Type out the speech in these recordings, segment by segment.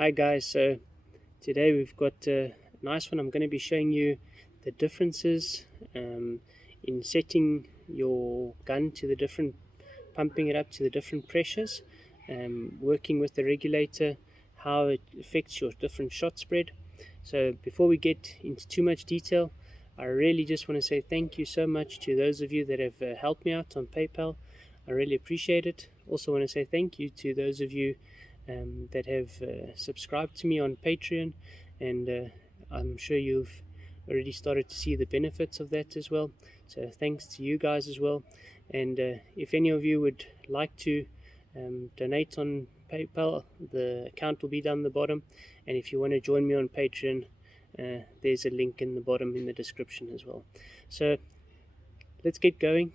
Hi guys, so today we've got a nice one. I'm going to be showing you the differences in setting your gun to the different, pumping it up to the different pressures, working with the regulator, how it affects your different shot spread. So before we get into too much detail, I really just want to say thank you so much to those of you that have helped me out on PayPal. I really appreciate it. Also want to say thank you to those of you that have subscribed to me on Patreon, and I'm sure you've already started to see the benefits of that as well. So thanks to you guys as well. And if any of you would like to donate on PayPal, the account will be down the bottom. And if you want to join me on Patreon, there's a link in the bottom in the description as well. So let's get going.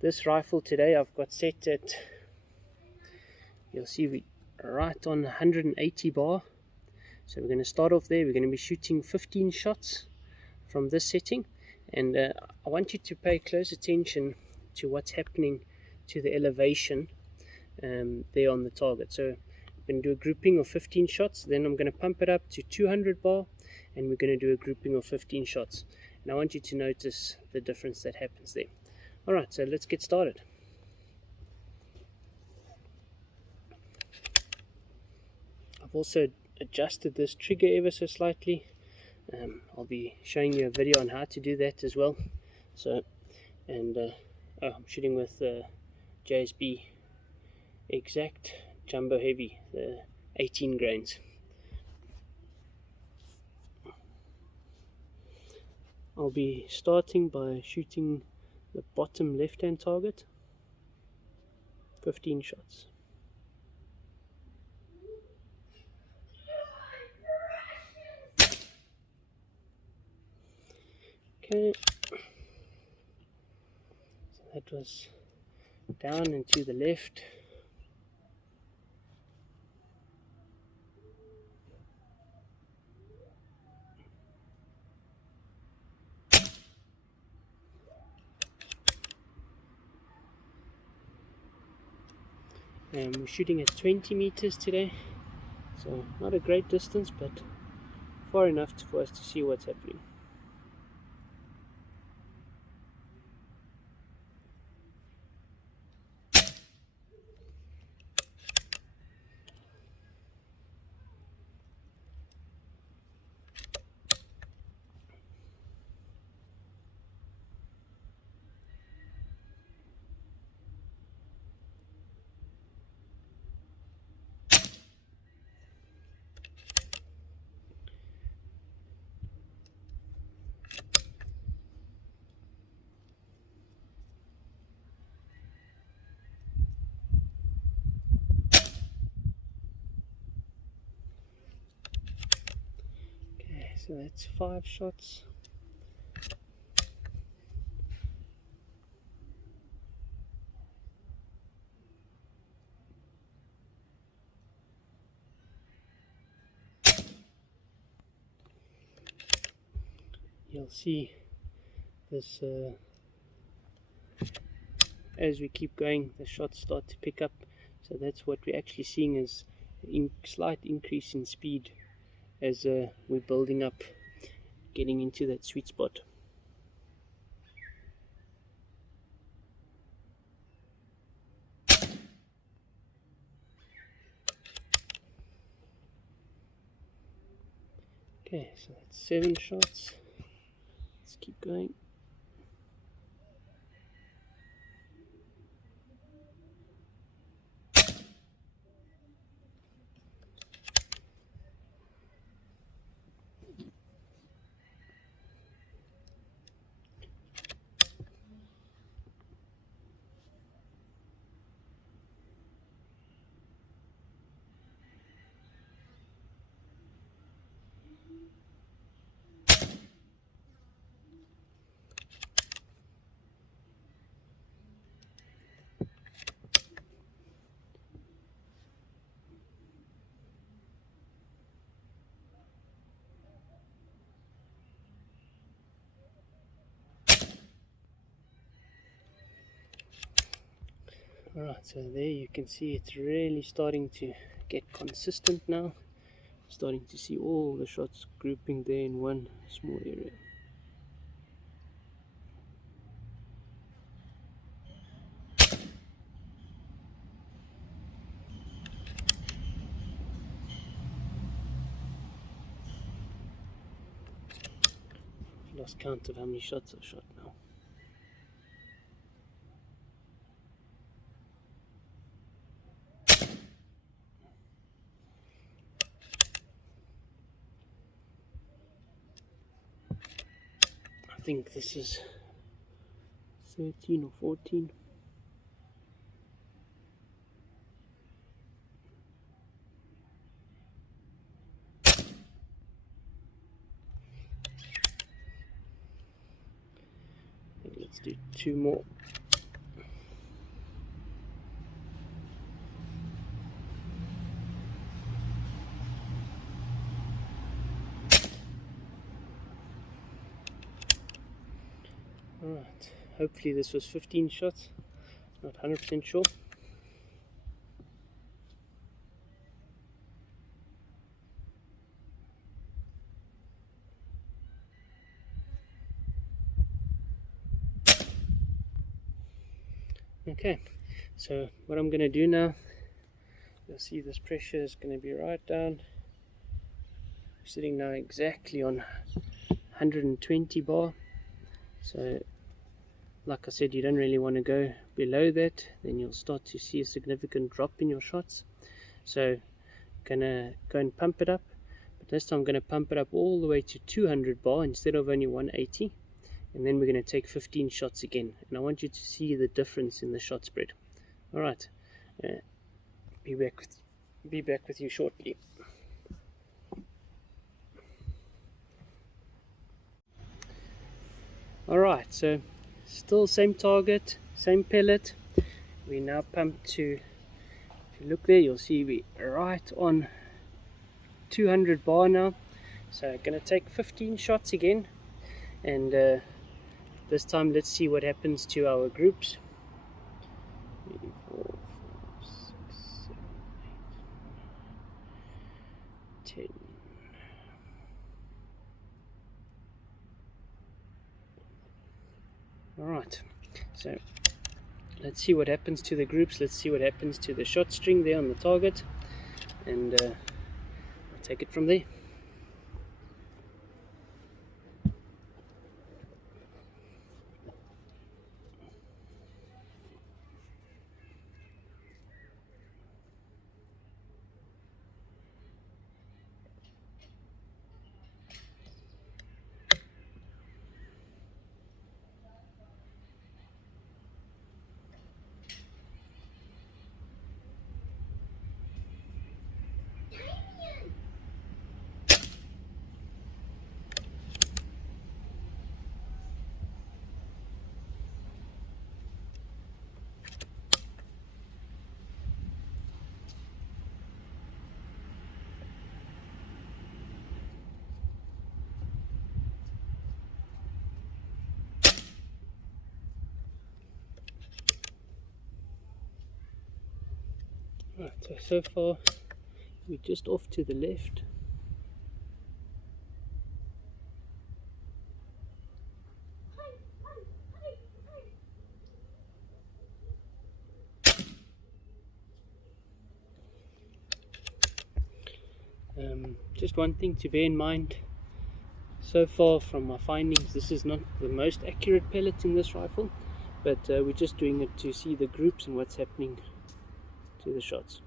This rifle today I've got set at, you'll see we right on 180 bar. So we're going to start off there. We're going to be shooting 15 shots from this setting, and I want you to pay close attention to what's happening to the elevation there on the target. So we're going to do a grouping of 15 shots, then I'm going to pump it up to 200 bar, and we're going to do a grouping of 15 shots, and I want you to notice the difference that happens there. Alright, so let's get started. I've also adjusted this trigger ever so slightly. I'll be showing you a video on how to do that as well. So, and I'm shooting with JSB Exact Jumbo Heavy, the 18 grains. I'll be starting by shooting the bottom left hand target, 15 shots. Okay, so that was down and to the left. We're shooting at 20 meters today, so not a great distance, but far enough for us to see what's happening. So that's 5 shots. You'll see this as we keep going, the shots start to pick up. So that's what we're actually seeing is a slight increase in speed as we're building up, getting into that sweet spot. Okay, so that's 7 shots. Let's keep going. Alright, so there you can see it's really starting to get consistent now. Starting to see all the shots grouping there in one small area. Lost count of how many shots I've shot now. I think this is 13 or 14. Let's do 2 more. Alright, hopefully this was 15 shots, not 100% sure. Okay, so what I'm going to do now, you'll see this pressure is going to be right down. We're sitting now exactly on 120 bar. So like I said, you don't really want to go below that, then you'll start to see a significant drop in your shots. So gonna go and pump it up, but this time I'm going to pump it up all the way to 200 bar instead of only 180. And then we're going to take 15 shots again, and I want you to see the difference in the shot spread. Alright, be back with you shortly. Alright, so still same target, same pellet. We now pump to, if you look there, you'll see we're right on 200 bar now. So I'm going to take 15 shots again, and this time let's see what happens to our groups. 3, 4, 5, 6, 7, 8, 9, 10. Alright, so let's see what happens to the groups, let's see what happens to the shot string there on the target, and I'll take it from there. Right, so far we're just off to the left. Just one thing to bear in mind, so far from my findings, this is not the most accurate pellet in this rifle, but we're just doing it to see the groups and what's happening to the shots.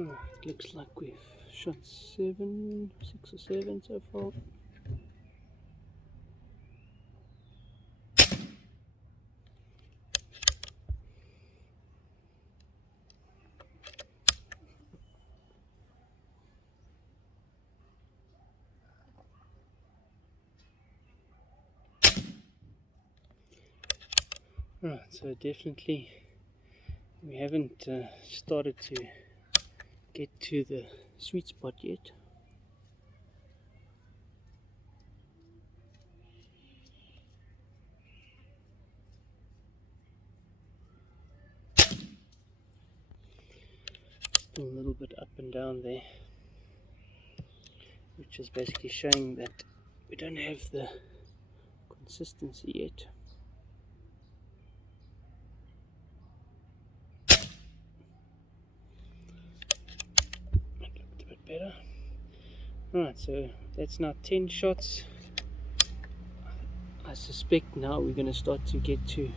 It looks like we've shot 6 or 7 so far. Right, so definitely we haven't started to get to the sweet spot yet. Still a little bit up and down there, which is basically showing that we don't have the consistency yet. That looked a bit better. Right, so that's now 10 shots. I suspect now we're going to start to get to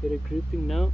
better grouping now.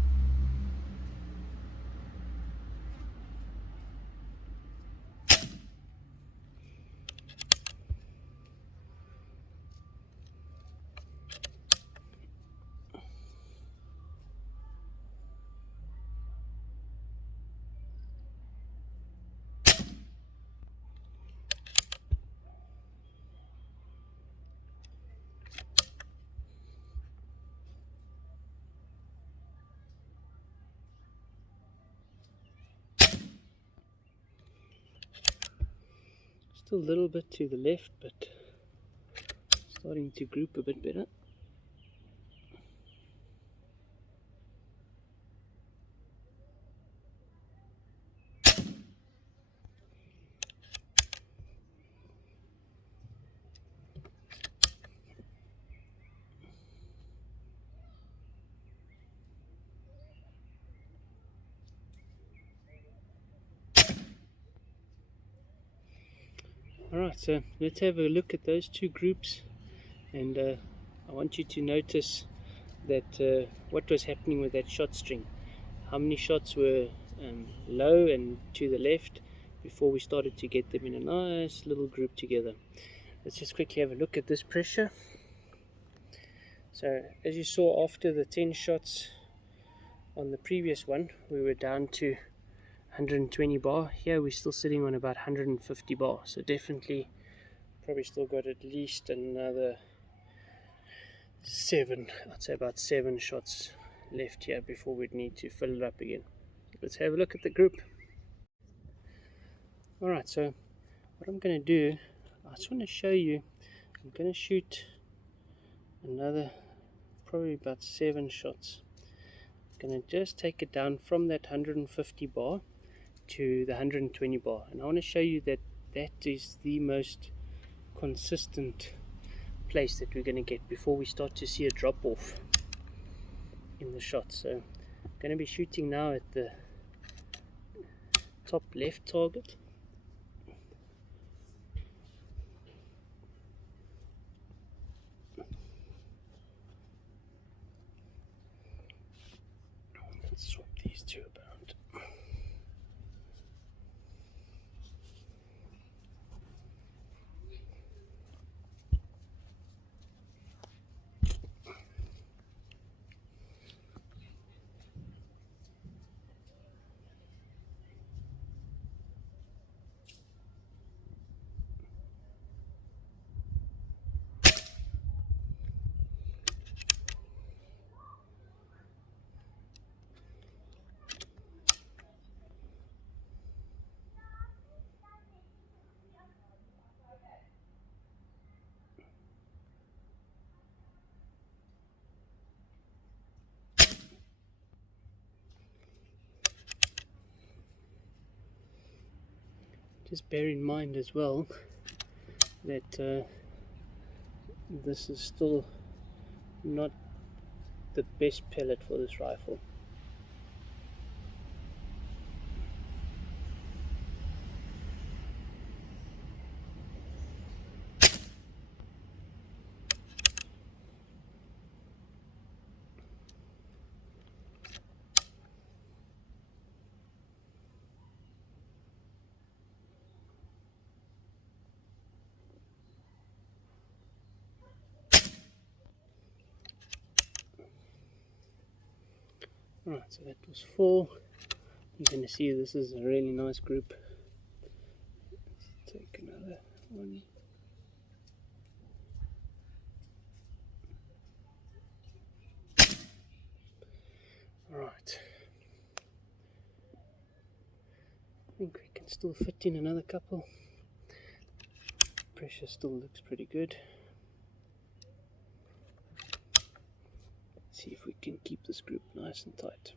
Still a little bit to the left, but starting to group a bit better. Alright, so let's have a look at those two groups, and I want you to notice that what was happening with that shot string. How many shots were low and to the left before we started to get them in a nice little group together. Let's just quickly have a look at this pressure. So as you saw, after the 10 shots on the previous one, we were down to 120 bar. Here we're still sitting on about 150 bar, so definitely probably still got at least another 7, I'd say about 7 shots left here before we'd need to fill it up again. Let's have a look at the group. Alright, so what I'm going to do, I just want to show you, I'm going to shoot another probably about 7 shots. I'm going to just take it down from that 150 bar to the 120 bar, and I want to show you that that is the most consistent place that we're going to get before we start to see a drop off in the shot. So I'm going to be shooting now at the top left target. Let's swap these two about. Just bear in mind as well that this is still not the best pellet for this rifle. Alright, so that was 4. You're going to see this is a really nice group. Let's take another one. still fit in another couple. Pressure still looks pretty good. Let's see if we can keep this group nice and tight.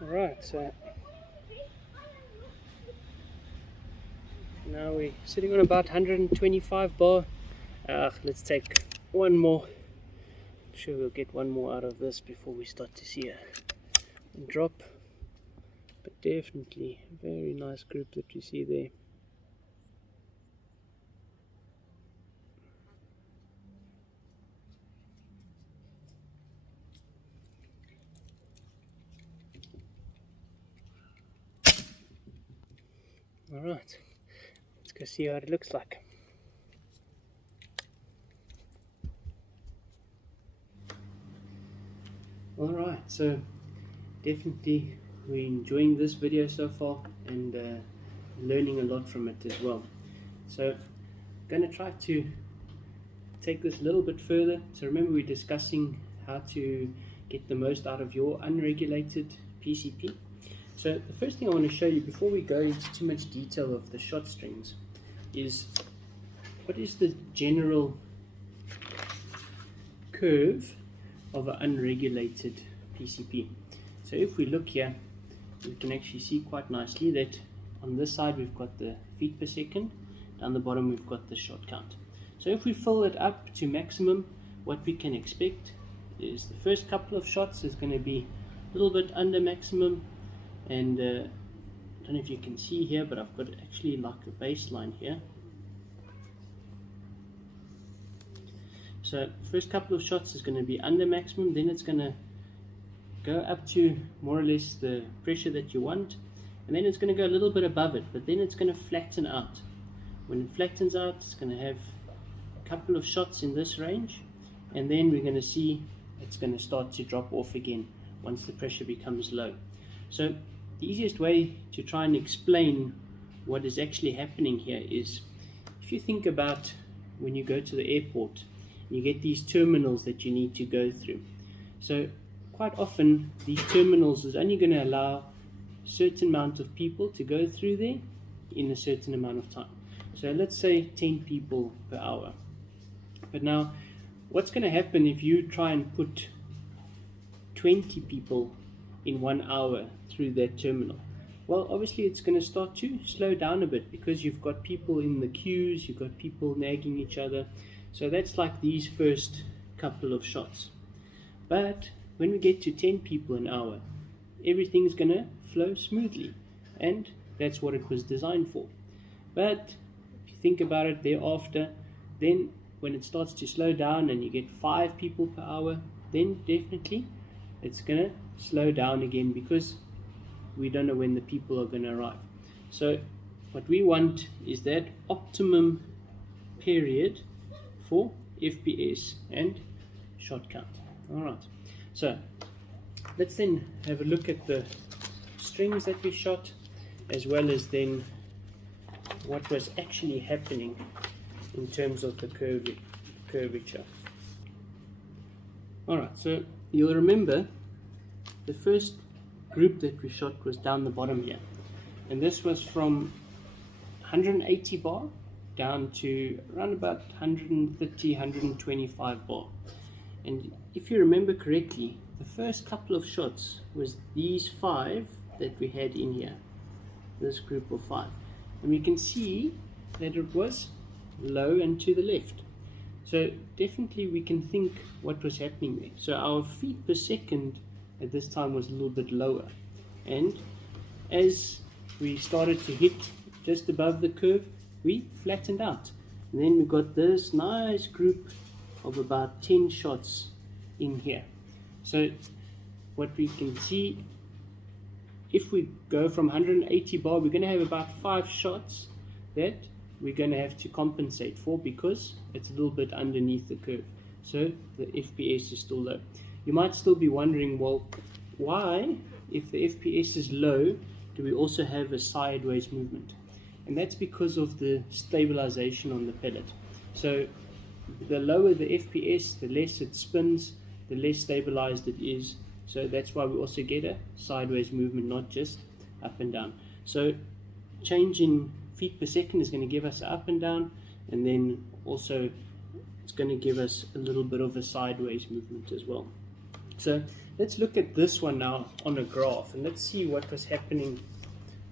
Alright, so now we're sitting on about 125 bar. Let's take one more. I'm sure we'll get one more out of this before we start to see a drop. But definitely a very nice group that we see there. Alright, let's go see how it looks like. Alright, so definitely we're enjoying this video so far and learning a lot from it as well. So I'm going to try to take this a little bit further. So remember, we're discussing how to get the most out of your unregulated PCP. So the first thing I want to show you before we go into too much detail of the shot strings is what is the general curve of an unregulated PCP. So if we look here, we can actually see quite nicely that on this side we've got the feet per second, down the bottom we've got the shot count. So if we fill it up to maximum, what we can expect is the first couple of shots is going to be a little bit under maximum. And I don't know if you can see here, but I've got actually like a baseline here. So first couple of shots is going to be under maximum, then it's going to go up to more or less the pressure that you want, and then it's going to go a little bit above it, but then it's going to flatten out. When it flattens out, it's going to have a couple of shots in this range, and then we're going to see it's going to start to drop off again once the pressure becomes low. So the easiest way to try and explain what is actually happening here is if you think about when you go to the airport, you get these terminals that you need to go through. So quite often these terminals is only going to allow a certain amount of people to go through there in a certain amount of time. So let's say 10 people per hour. But now what's going to happen if you try and put 20 people in 1 hour through that terminal? Well, obviously it's going to start to slow down a bit because you've got people in the queues, you've got people nagging each other. So that's like these first couple of shots. But when we get to 10 people an hour, everything's going to flow smoothly, and that's what it was designed for. But if you think about it thereafter, then when it starts to slow down and you get 5 people per hour, then definitely it's going to slow down again because we don't know when the people are going to arrive. So what we want is that optimum period for FPS and shot count. Alright, so let's then have a look at the strings that we shot, as well as then what was actually happening in terms of the curvature. Alright, so you'll remember the first group that we shot was down the bottom here, and this was from 180 bar down to around about 130, 125 bar. And if you remember correctly, the first couple of shots was these 5 that we had in here, this group of 5, and we can see that it was low and to the left. So definitely we can think what was happening there. So our feet per second at this time was a little bit lower, and as we started to hit just above the curve, we flattened out, and then we got this nice group of about 10 shots in here. So what we can see, if we go from 180 bar, we're going to have about 5 shots that we're going to have to compensate for because it's a little bit underneath the curve. So the FPS is still low. You might still be wondering, well, why, if the FPS is low, do we also have a sideways movement? And that's because of the stabilization on the pellet. So the lower the FPS, the less it spins, the less stabilized it is. So that's why we also get a sideways movement, not just up and down. So changing feet per second is going to give us up and down, and then also it's going to give us a little bit of a sideways movement as well. So let's look at this one now on a graph, and let's see what was happening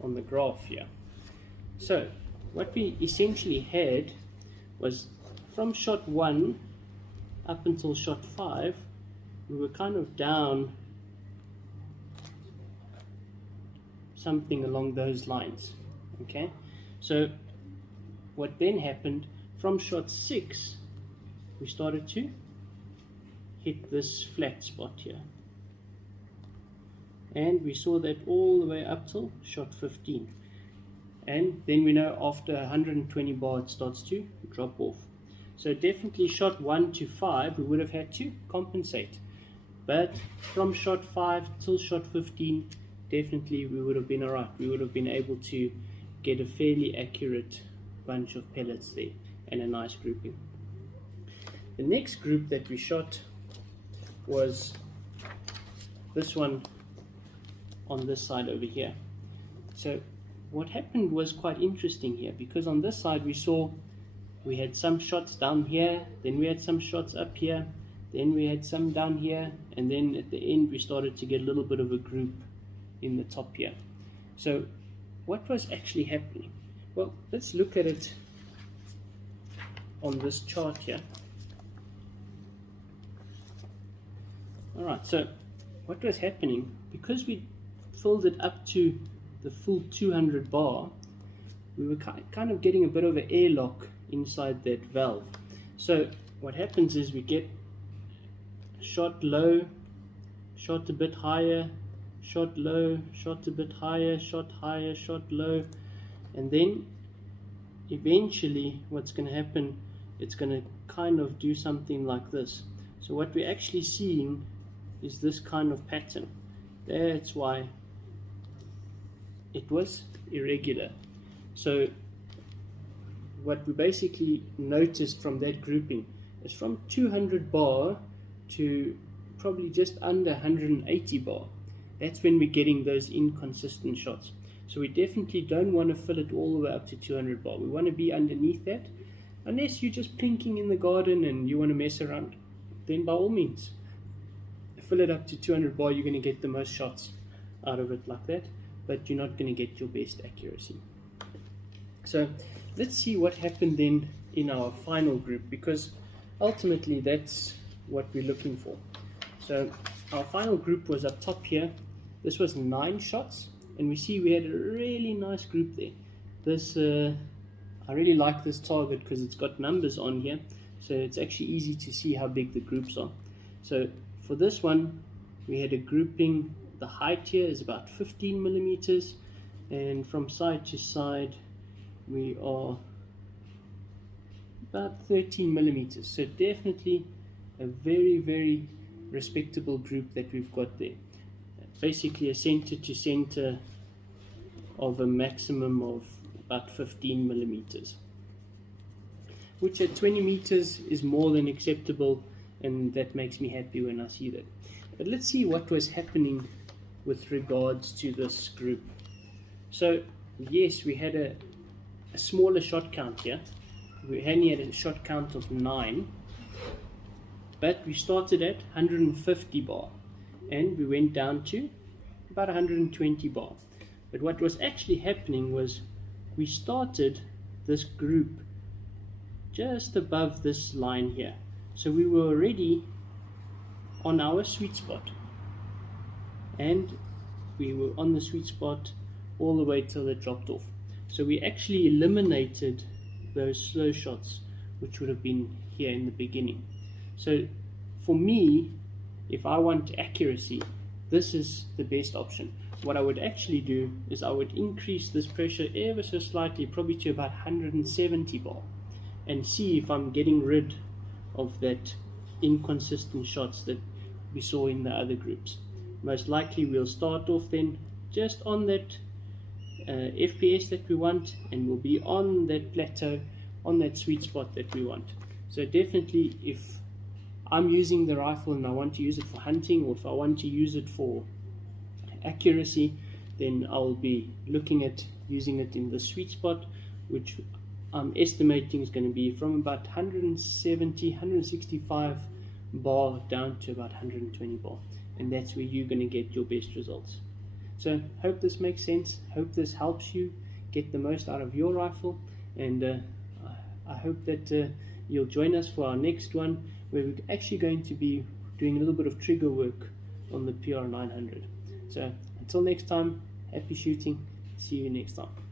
on the graph here. So what we essentially had was from shot 1 up until shot 5, we were kind of down something along those lines. Okay, so what then happened, from shot 6 we started to hit this flat spot here, and we saw that all the way up till shot 15, and then we know after 120 bar it starts to drop off. So definitely shot 1 to 5 we would have had to compensate, but from shot 5 till shot 15 definitely we would have been alright. We would have been able to get a fairly accurate bunch of pellets there and a nice grouping. The next group that we shot was this one on this side over here. So what happened was quite interesting here, because on this side we saw we had some shots down here, then we had some shots up here, then we had some down here, and then at the end we started to get a little bit of a group in the top here. So what was actually happening? Well, let's look at it on this chart here. Alright, so what was happening, because we filled it up to the full 200 bar, we were kind of getting a bit of an airlock inside that valve. So what happens is we get shot low, shot a bit higher, shot low, shot a bit higher, shot higher, shot low, and then eventually what's going to happen, it's going to kind of do something like this. So what we're actually seeing is this kind of pattern. That's why it was irregular. So what we basically noticed from that grouping is from 200 bar to probably just under 180 bar. That's when we're getting those inconsistent shots. So we definitely don't want to fill it all the way up to 200 bar. We want to be underneath that. Unless you're just plinking in the garden and you want to mess around, then by all means fill it up to 200 bar. You're going to get the most shots out of it like that, but you're not going to get your best accuracy. So let's see what happened then in our final group, because ultimately that's what we're looking for. So our final group was up top here. This was 9 shots, and we see we had a really nice group there. This I really like this target because it's got numbers on here, so it's actually easy to see how big the groups are. So for this one we had a grouping, the height here is about 15 millimeters, and from side to side we are about 13 millimeters. So definitely a very, very respectable group that we've got there. Basically a center to center of a maximum of about 15 millimeters, which at 20 meters is more than acceptable, and that makes me happy when I see that. But let's see what was happening with regards to this group. So yes, we had a smaller shot count here. We only had a shot count of 9, but we started at 150 bar and we went down to about 120 bar. But what was actually happening was we started this group just above this line here. So we were already on our sweet spot, and we were on the sweet spot all the way till it dropped off. So we actually eliminated those slow shots, which would have been here in the beginning. So for me, if I want accuracy, this is the best option. What I would actually do is I would increase this pressure ever so slightly, probably to about 170 bar, and see if I'm getting rid of that inconsistent shots that we saw in the other groups. Most likely we'll start off then just on that FPS that we want, and we'll be on that plateau, on that sweet spot that we want. So definitely, if I'm using the rifle and I want to use it for hunting, or if I want to use it for accuracy, then I'll be looking at using it in the sweet spot, which I'm estimating is going to be from about 170, 165 bar down to about 120 bar, and that's where you're going to get your best results. So hope this makes sense, hope this helps you get the most out of your rifle, and I hope that you'll join us for our next one, where we're actually going to be doing a little bit of trigger work on the PR900. So until next time, happy shooting, see you next time.